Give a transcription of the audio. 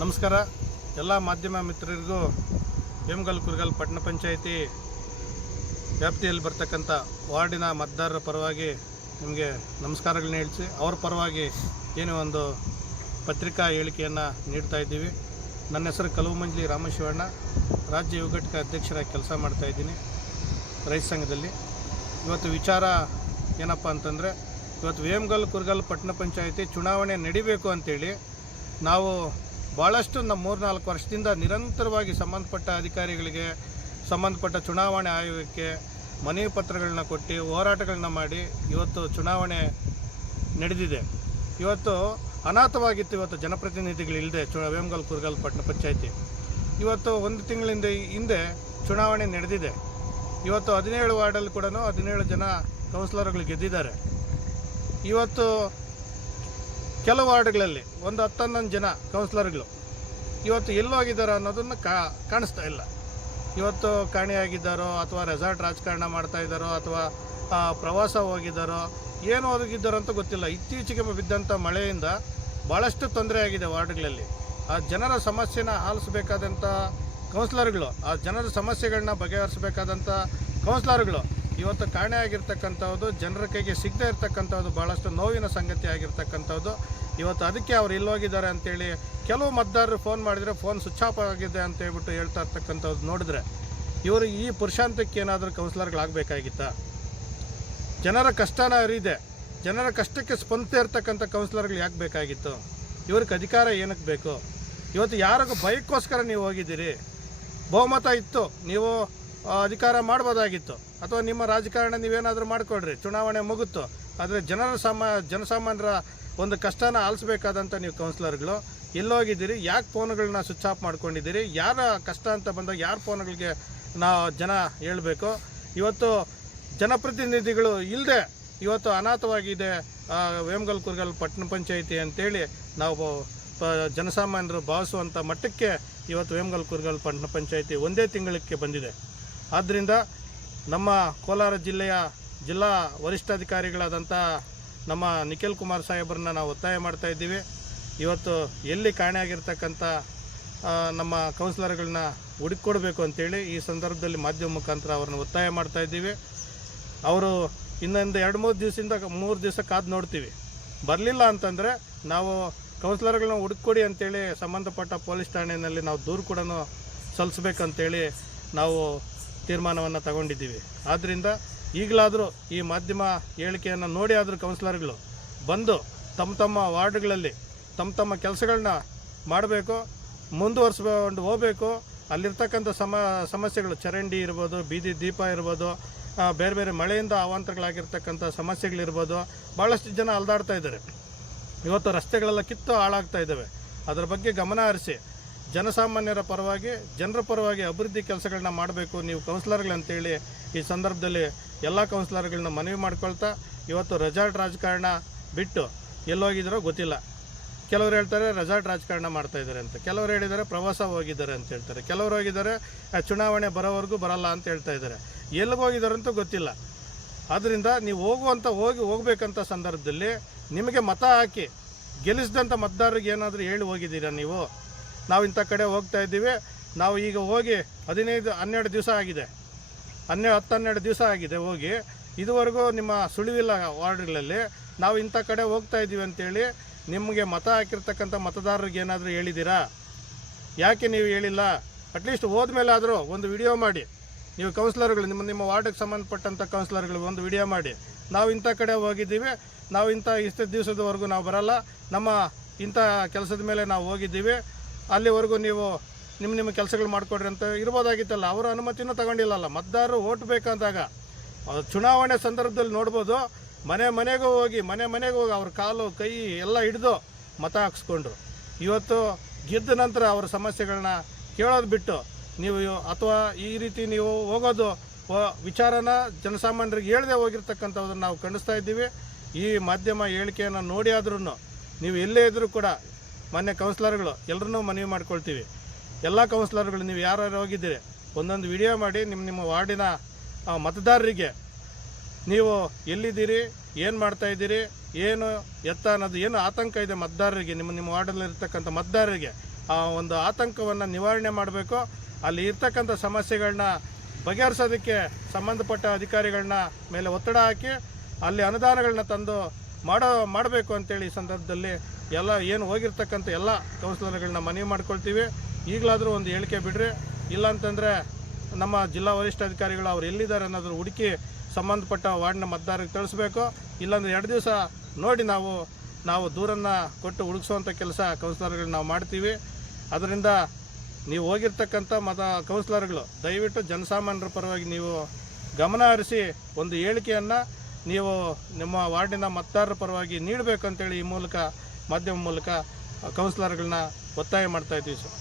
ನಮಸ್ಕಾರ. ಎಲ್ಲ ಮಾಧ್ಯಮ ಮಿತ್ರರಿಗೂ ಹೇಮಗಲ್ ಕುರ್ಗಲ್ ಪಟ್ಟಣ ಪಂಚಾಯಿತಿ ವ್ಯಾಪ್ತಿಯಲ್ಲಿ ಬರ್ತಕ್ಕಂಥ ವಾರ್ಡಿನ ಮತದಾರರ ಪರವಾಗಿ ನಿಮಗೆ ನಮಸ್ಕಾರಗಳನ್ನ ಹೇಳಿಸಿ, ಅವ್ರ ಪರವಾಗಿ ಏನೇ ಒಂದು ಪತ್ರಿಕಾ ಹೇಳಿಕೆಯನ್ನು ನೀಡ್ತಾ ಇದ್ದೀವಿ. ನನ್ನ ಹೆಸರು ಕಲುಮಂಜಲಿ ರಾಮಶಿವಣ್ಣ ರಾಜ್ಯ ಯುವ ಘಟಕ ಅಧ್ಯಕ್ಷರಾಗಿ ಕೆಲಸ ಮಾಡ್ತಾಯಿದ್ದೀನಿ ರೈತ ಸಂಘದಲ್ಲಿ. ಇವತ್ತು ವಿಚಾರ ಏನಪ್ಪ ಅಂತಂದರೆ, ಇವತ್ತು ವೇಮಗಲ್ ಕುರ್ಗಲ್ ಪಟ್ಟಣ ಪಂಚಾಯಿತಿ ಚುನಾವಣೆ ನಡಿಬೇಕು ಅಂತೇಳಿ ನಾವು ಭಾಳಷ್ಟು ನಮ್ಮ ಮೂರ್ನಾಲ್ಕು ವರ್ಷದಿಂದ ನಿರಂತರವಾಗಿ ಸಂಬಂಧಪಟ್ಟ ಅಧಿಕಾರಿಗಳಿಗೆ, ಸಂಬಂಧಪಟ್ಟ ಚುನಾವಣೆ ಆಯೋಗಕ್ಕೆ ಮನವಿ ಪತ್ರಗಳನ್ನ ಕೊಟ್ಟು ಹೋರಾಟಗಳನ್ನ ಮಾಡಿ ಇವತ್ತು ಚುನಾವಣೆ ನಡೆದಿದೆ. ಇವತ್ತು ಅನಾಥವಾಗಿತ್ತು ಇವತ್ತು ಜನಪ್ರತಿನಿಧಿಗಳಿಲ್ಲದೆ ಚು, ವೇಮಗಲ್ ಕುರ್ಗಲ್ ಪಟ್ಟಣ ಪಂಚಾಯಿತಿ. ಇವತ್ತು ಒಂದು ತಿಂಗಳಿಂದ ಹಿಂದೆ ಚುನಾವಣೆ ನಡೆದಿದೆ. ಇವತ್ತು ಹದಿನೇಳು ವಾರ್ಡಲ್ಲಿ ಕೂಡ ಹದಿನೇಳು ಜನ ಕೌನ್ಸಿಲರ್ಗಳು ಗೆದ್ದಿದ್ದಾರೆ. ಇವತ್ತು ಕೆಲವು ವಾರ್ಡ್ಗಳಲ್ಲಿ ಒಂದು ಹತ್ತನ್ನೊಂದು ಜನ ಕೌನ್ಸಿಲರ್ಗಳು ಇವತ್ತು ಎಲ್ಲೋಗಿದ್ದಾರೆ ಅನ್ನೋದನ್ನು ಕಾಣಿಸ್ತಾ ಇಲ್ಲ. ಇವತ್ತು ಕಾಣಿಯಾಗಿದ್ದಾರೋ ಅಥವಾ ರೆಸಾರ್ಟ್ ರಾಜಕಾರಣ ಮಾಡ್ತಾ ಇದ್ದಾರೋ ಅಥವಾ ಪ್ರವಾಸ ಹೋಗಿದ್ದಾರೋ, ಏನು ಒದಗಿದ್ದಾರೋ ಅಂತ ಗೊತ್ತಿಲ್ಲ. ಇತ್ತೀಚೆಗೆ ಬಿದ್ದಂಥ ಮಳೆಯಿಂದ ಭಾಳಷ್ಟು ತೊಂದರೆ ಆಗಿದೆ ವಾರ್ಡ್ಗಳಲ್ಲಿ. ಆ ಜನರ ಸಮಸ್ಯೆನ ಆಲಿಸಬೇಕಾದಂಥ ಕೌನ್ಸಿಲರ್ಗಳು ಆ ಜನರ ಸಮಸ್ಯೆಗಳನ್ನ ಬಗೆಹರಿಸಬೇಕಾದಂಥ ಕೌನ್ಸಿಲರ್ಗಳು ಇವತ್ತು ಕಾಣೆ ಆಗಿರ್ತಕ್ಕಂಥದ್ದು ಜನರ ಕೈಗೆ ಸಿಗದೇ ಇರ್ತಕ್ಕಂಥದ್ದು ಭಾಳಷ್ಟು ನೋವಿನ ಸಂಗತಿ ಆಗಿರ್ತಕ್ಕಂಥದ್ದು ಇವತ್ತು ಅದಕ್ಕೆ ಅವ್ರು ಇಲ್ಲೋಗಿದ್ದಾರೆ ಅಂತೇಳಿ ಕೆಲವು ಮತದಾರರು ಫೋನ್ ಮಾಡಿದರೆ ಫೋನ್ ಸ್ವಿಚ್ ಆಫ್ ಆಗಿದೆ ಅಂತ ಹೇಳ್ಬಿಟ್ಟು ಹೇಳ್ತಾ ಇರ್ತಕ್ಕಂಥದ್ದು ನೋಡಿದ್ರೆ, ಇವರು ಈ ಪುರುಷಾಂತಕ್ಕೆ ಏನಾದರೂ ಕೌನ್ಸಿಲರ್ಗಳಾಗಬೇಕಾಗಿತ್ತಾ? ಜನರ ಕಷ್ಟನ ಅರಿದೆ. ಜನರ ಕಷ್ಟಕ್ಕೆ ಸ್ಪಂದತೆ ಇರ್ತಕ್ಕಂಥ ಕೌನ್ಸಿಲರ್ಗಳು ಯಾಕೆ ಬೇಕಾಗಿತ್ತು? ಇವ್ರಿಗೆ ಅಧಿಕಾರ ಏನಕ್ಕೆ ಬೇಕು? ಇವತ್ತು ಯಾರಿಗೂ ಭಯಕ್ಕೋಸ್ಕರ ನೀವು ಹೋಗಿದ್ದೀರಿ? ಬಹುಮತ ಇತ್ತು. ನೀವು ಅಧಿಕಾರ ಮಾಡ್ಬೋದಾಗಿತ್ತು. ಅಥವಾ ನಿಮ್ಮ ರಾಜಕಾರಣ ನೀವೇನಾದರೂ ಮಾಡಿಕೊಡ್ರಿ ಚುನಾವಣೆ ಮುಗಿತು ಆದರೆ ಜನರ ಸಮ, ಜನಸಾಮಾನ್ಯರ ಒಂದು ಕಷ್ಟನ ಆಲಿಸ್ಬೇಕಾದಂಥ ನೀವು ಕೌನ್ಸಿಲರ್ಗಳು ಎಲ್ಲೋಗಿದ್ದೀರಿ, ಯಾಕೆ ಫೋನ್ಗಳನ್ನ ಸ್ವಿಚ್ ಆಫ್ ಮಾಡ್ಕೊಂಡಿದ್ದೀರಿ, ಯಾರ ಕಷ್ಟ ಅಂತ ಬಂದಾಗ ಯಾರ ಫೋನ್ಗಳಿಗೆ ನಾವು ಜನ ಹೇಳಬೇಕು. ಇವತ್ತು ಜನಪ್ರತಿನಿಧಿಗಳು ಇಲ್ಲದೆ ಇವತ್ತು ಅನಾಥವಾಗಿದೆ ವೇಮಗಲ್ ಕುರ್ಗಲ್ ಪಟ್ಟಣ ಪಂಚಾಯಿತಿ ಅಂತೇಳಿ ನಾವು ಜನಸಾಮಾನ್ಯರು ಭಾವಿಸುವಂಥ ಮಟ್ಟಕ್ಕೆ ಇವತ್ತು ವೇಮಗಲ್ ಕುರ್ಗಲ್ ಪಟ್ಟಣ ಪಂಚಾಯಿತಿ ಒಂದೇ ತಿಂಗಳಕ್ಕೆ ಬಂದಿದೆ. ಆದ್ದರಿಂದ ನಮ್ಮ ಕೋಲಾರ ಜಿಲ್ಲೆಯ ಜಿಲ್ಲಾ ವರಿಷ್ಠಾಧಿಕಾರಿಗಳಾದಂಥ ನಮ್ಮ ನಿಖಿಲ್ ಕುಮಾರ್ ಸಾಹೇಬ್ರನ್ನ ನಾವು ಒತ್ತಾಯ ಮಾಡ್ತಾ ಇದ್ದೀವಿ. ಇವತ್ತು ಎಲ್ಲಿ ಕಾಣೆಯಾಗಿರ್ತಕ್ಕಂಥ ನಮ್ಮ ಕೌನ್ಸಿಲರ್ಗಳನ್ನ ಹುಡುಕೊಡ್ಬೇಕು ಅಂತೇಳಿ ಈ ಸಂದರ್ಭದಲ್ಲಿ ಮಾಧ್ಯಮ ಮುಖಾಂತರ ಅವ್ರನ್ನ ಒತ್ತಾಯ ಮಾಡ್ತಾ ಇದ್ದೀವಿ. ಅವರು ಇನ್ನೊಂದು ಎರಡು ಮೂರು ದಿವಸದಿಂದ ಮೂರು ದಿವಸ ಕಾದು ನೋಡ್ತೀವಿ. ಬರಲಿಲ್ಲ ಅಂತಂದರೆ ನಾವು ಕೌನ್ಸಿಲರ್ಗಳನ್ನ ಹುಡುಕೊಡಿ ಅಂತೇಳಿ ಸಂಬಂಧಪಟ್ಟ ಪೊಲೀಸ್ ಠಾಣೆಯಲ್ಲಿ ನಾವು ದೂರು ಕೂಡ ಸಲ್ಲಿಸ್ಬೇಕಂತೇಳಿ ನಾವು ತೀರ್ಮಾನವನ್ನು ತಗೊಂಡಿದ್ದೀವಿ. ಆದ್ದರಿಂದ ಈಗಲಾದರೂ ಈ ಮಾಧ್ಯಮ ಹೇಳಿಕೆಯನ್ನು ನೋಡಿ ಆದರೂ ಕೌನ್ಸಿಲರ್ಗಳು ಬಂದು ತಮ್ಮ ತಮ್ಮ ವಾರ್ಡ್ಗಳಲ್ಲಿ ತಮ್ಮ ತಮ್ಮ ಕೆಲಸಗಳನ್ನ ಮಾಡಬೇಕು, ಮುಂದುವರಿಸ್ಕೊಂಡು ಹೋಗಬೇಕು. ಅಲ್ಲಿರ್ತಕ್ಕಂಥ ಸಮ, ಸಮಸ್ಯೆಗಳು ಚರಂಡಿ ಇರ್ಬೋದು, ಬೀದಿ ದೀಪ ಇರ್ಬೋದು ಬೇರೆ ಬೇರೆ ಮಳೆಯಿಂದ ಅವಾಂತರಗಳಾಗಿರ್ತಕ್ಕಂಥ ಸಮಸ್ಯೆಗಳಿರ್ಬೋದು. ಭಾಳಷ್ಟು ಜನ ಅಲ್ದಾಡ್ತಾ ಇದ್ದಾರೆ. ಇವತ್ತು ರಸ್ತೆಗಳೆಲ್ಲ ಕಿತ್ತು ಹಾಳಾಗ್ತಾ ಇದ್ದಾವೆ. ಅದರ ಬಗ್ಗೆ ಗಮನ ಹರಿಸಿ ಜನಸಾಮಾನ್ಯರ ಪರವಾಗಿ, ಜನರ ಪರವಾಗಿ ಅಭಿವೃದ್ಧಿ ಕೆಲಸಗಳನ್ನ ಮಾಡಬೇಕು, ನೀವು ಕೌನ್ಸಿಲರ್ಗಳಂತೇಳಿ ಈ ಸಂದರ್ಭದಲ್ಲಿ ಎಲ್ಲ ಕೌನ್ಸಿಲರ್ಗಳನ್ನ ಮನವಿ ಮಾಡ್ಕೊಳ್ತಾ, ಇವತ್ತು ರೆಸಾರ್ಟ್ ರಾಜಕಾರಣ ಬಿಟ್ಟು ಎಲ್ಲೋಗಿದ್ದಾರೋ ಗೊತ್ತಿಲ್ಲ. ಕೆಲವರು ಹೇಳ್ತಾರೆ ರೆಸಾರ್ಟ್ ರಾಜಕಾರಣ ಮಾಡ್ತಾ ಇದ್ದಾರೆ ಅಂತ. ಕೆಲವರು ಹೇಳಿದ್ದಾರೆ ಪ್ರವಾಸ ಹೋಗಿದ್ದಾರೆ ಅಂತ ಹೇಳ್ತಾರೆ. ಕೆಲವರು ಹೋಗಿದ್ದಾರೆ ಚುನಾವಣೆ ಬರೋವರೆಗೂ ಬರಲ್ಲ ಅಂತ ಹೇಳ್ತಾ ಇದ್ದಾರೆ. ಎಲ್ಲಿಗೆ ಹೋಗಿದ್ದಾರಂತೂ ಗೊತ್ತಿಲ್ಲ. ಆದ್ದರಿಂದ ನೀವು ಹೋಗುವಂಥ ಹೋಗಿ ಹೋಗ್ಬೇಕಂತ ಸಂದರ್ಭದಲ್ಲಿ ನಿಮಗೆ ಮತ ಹಾಕಿ ಗೆಲ್ಲಿಸಿದಂಥ ಮತದಾರರಿಗೆ ಏನಾದರೂ ಹೇಳಿ ಹೋಗಿದ್ದೀರಾ ನೀವು? ನಾವು ಇಂಥ ಕಡೆ ಹೋಗ್ತಾ ಇದ್ದೀವಿ. ನಾವು ಈಗ ಹೋಗಿ ಹದಿನೈದು, ಹನ್ನೆರಡು ದಿವಸ ಆಗಿದೆ. ಹನ್ನೆರಡು ಹತ್ತು, ಹನ್ನೆರಡು ದಿವಸ ಆಗಿದೆ ಹೋಗಿ. ಇದುವರೆಗೂ ನಿಮ್ಮ ಸುಳಿವಿಲ್ಲ ವಾರ್ಡ್ಗಳಲ್ಲಿ. ನಾವು ಇಂಥ ಕಡೆ ಹೋಗ್ತಾ ಇದ್ದೀವಿ ಅಂತೇಳಿ ನಿಮಗೆ ಮತ ಹಾಕಿರ್ತಕ್ಕಂಥ ಮತದಾರರಿಗೆ ಏನಾದರೂ ಹೇಳಿದ್ದೀರಾ? ಯಾಕೆ ನೀವು ಹೇಳಿಲ್ಲ? ಅಟ್ಲೀಸ್ಟ್ ಹೋದ್ಮೇಲೆ ಆದರೂ ಒಂದು ವಿಡಿಯೋ ಮಾಡಿ. ನೀವು ಕೌನ್ಸಿಲರ್ಗಳು ನಿಮ್ಮ ನಿಮ್ಮ ವಾರ್ಡಿಗೆ ಸಂಬಂಧಪಟ್ಟಂಥ ಕೌನ್ಸಿಲರ್ಗಳು ಒಂದು ವಿಡಿಯೋ ಮಾಡಿ. ನಾವು ಇಂಥ ಕಡೆ ಹೋಗಿದ್ದೀವಿ. ನಾವು ಇಂಥ ಇಷ್ಟು ದಿವಸದವರೆಗೂ ನಾವು ಬರಲ್ಲ. ನಮ್ಮ ಇಂಥ ಕೆಲಸದ ಮೇಲೆ ನಾವು ಹೋಗಿದ್ದೀವಿ. ಅಲ್ಲಿವರೆಗೂ ನೀವು ನಿಮ್ಮ ನಿಮ್ಮ ಕೆಲಸಗಳು ಮಾಡಿಕೊಡ್ರಿ ಅಂತ ಇರ್ಬೋದಾಗಿತ್ತಲ್ಲ, ಅವರ ಅನುಮತಿನೂ ತಗೊಂಡಿಲ್ಲಲ್ಲ. ಮತದಾರರು ಓಟ್ ಬೇಕಂದಾಗ ಚುನಾವಣೆ ಸಂದರ್ಭದಲ್ಲಿ ನೋಡ್ಬೋದು, ಮನೆ ಮನೆಗೂ ಹೋಗಿ, ಮನೆ ಮನೆಗೂ ಹೋಗಿ ಅವ್ರ ಕಾಲು, ಕೈ ಎಲ್ಲ ಹಿಡಿದು ಮತ ಹಾಕ್ಸ್ಕೊಂಡ್ರು. ಇವತ್ತು ಗೆದ್ದ ನಂತರ ಅವ್ರ ಸಮಸ್ಯೆಗಳನ್ನ ಕೇಳೋದು ಬಿಟ್ಟು ನೀವು ಅಥವಾ ಈ ರೀತಿ ನೀವು ಹೋಗೋದು ವಿಚಾರನ ಜನಸಾಮಾನ್ಯರಿಗೆ ಹೇಳದೆ ಹೋಗಿರ್ತಕ್ಕಂಥದ್ದನ್ನು ನಾವು ಖಂಡಿಸ್ತಾ ಇದ್ದೀವಿ. ಈ ಮಾಧ್ಯಮ ಹೇಳಿಕೆಯನ್ನು ನೋಡಿ ಆದ್ರೂ ನೀವು ಎಲ್ಲೇ ಇದ್ದರೂ ಕೂಡ ಮೊನ್ನೆ ಕೌನ್ಸಿಲರ್ಗಳು ಎಲ್ಲರನ್ನೂ ಮನವಿ ಮಾಡ್ಕೊಳ್ತೀವಿ. ಎಲ್ಲ ಕೌನ್ಸಿಲರ್ಗಳು, ನೀವು ಯಾರ್ಯಾರು ಹೋಗಿದ್ದೀರಿ, ಒಂದೊಂದು ವಿಡಿಯೋ ಮಾಡಿ ನಿಮ್ಮ ನಿಮ್ಮ ವಾರ್ಡಿನ ಮತದಾರರಿಗೆ. ನೀವು ಎಲ್ಲಿದ್ದೀರಿ, ಏನು ಮಾಡ್ತಾ ಇದ್ದೀರಿ, ಏನು ಎತ್ತ ಅನ್ನೋದು, ಏನು ಆತಂಕ ಇದೆ ಮತದಾರರಿಗೆ, ನಿಮ್ಮ ನಿಮ್ಮ ವಾರ್ಡಲ್ಲಿ ಇರ್ತಕ್ಕಂಥ ಮತದಾರರಿಗೆ. ಆ, ಒಂದು ಆತಂಕವನ್ನು ನಿವಾರಣೆ ಮಾಡಬೇಕು. ಅಲ್ಲಿ ಇರ್ತಕ್ಕಂಥ ಸಮಸ್ಯೆಗಳನ್ನ ಬಗೆಹರಿಸೋದಕ್ಕೆ ಸಂಬಂಧಪಟ್ಟ ಅಧಿಕಾರಿಗಳನ್ನ ಮೇಲೆ ಒತ್ತಡ ಹಾಕಿ, ಅಲ್ಲಿ ಅನುದಾನಗಳನ್ನ ತಂದು ಮಾಡೋ, ಮಾಡಬೇಕು ಅಂತೇಳಿ ಈ ಸಂದರ್ಭದಲ್ಲಿ ಎಲ್ಲ ಏನು ಹೋಗಿರ್ತಕ್ಕಂಥ ಎಲ್ಲ ಕೌನ್ಸಿಲರ್ಗಳನ್ನ ಮನವಿ ಮಾಡ್ಕೊಳ್ತೀವಿ. ಈಗಲಾದರೂ ಒಂದು ಹೇಳಿಕೆ ಬಿಡ್ರಿ. ಇಲ್ಲಾಂತಂದರೆ ನಮ್ಮ ಜಿಲ್ಲಾ ವರಿಷ್ಠಾಧಿಕಾರಿಗಳು ಅವ್ರು ಎಲ್ಲಿದ್ದಾರೆ ಅನ್ನೋದ್ರ ಹುಡುಕಿ ಸಂಬಂಧಪಟ್ಟ ವಾರ್ಡ್ನ ಮತದಾರರಿಗೆ ತಿಳಿಸ್ಬೇಕು. ಇಲ್ಲಾಂದರೆ ಎರಡು ದಿವಸ ನೋಡಿ ನಾವು ನಾವು ದೂರನ್ನು ಕೊಟ್ಟು ಹುಡುಕಿಸುವಂಥ ಕೆಲಸ ಕೌನ್ಸಿಲರ್ಗಳು ನಾವು ಮಾಡ್ತೀವಿ. ಅದರಿಂದ ನೀವು ಹೋಗಿರ್ತಕ್ಕಂಥ ಮತ ಕೌನ್ಸಿಲರ್ಗಳು, ದಯವಿಟ್ಟು ಜನಸಾಮಾನ್ಯರ ಪರವಾಗಿ ನೀವು ಗಮನ ಹರಿಸಿ ಒಂದು ಹೇಳಿಕೆಯನ್ನು ನೀವು ನಿಮ್ಮ ವಾರ್ಡಿನ ಮತದಾರರ ಪರವಾಗಿ ನೀಡಬೇಕಂತೇಳಿ ಈ ಮೂಲಕ ಮಾಧ್ಯಮ ಮೂಲಕ ಕೌನ್ಸಿಲರ್ಗಳನ್ನ ಒತ್ತಾಯ ಮಾಡ್ತಾ ಇದ್ದೀವಿ ಸರ್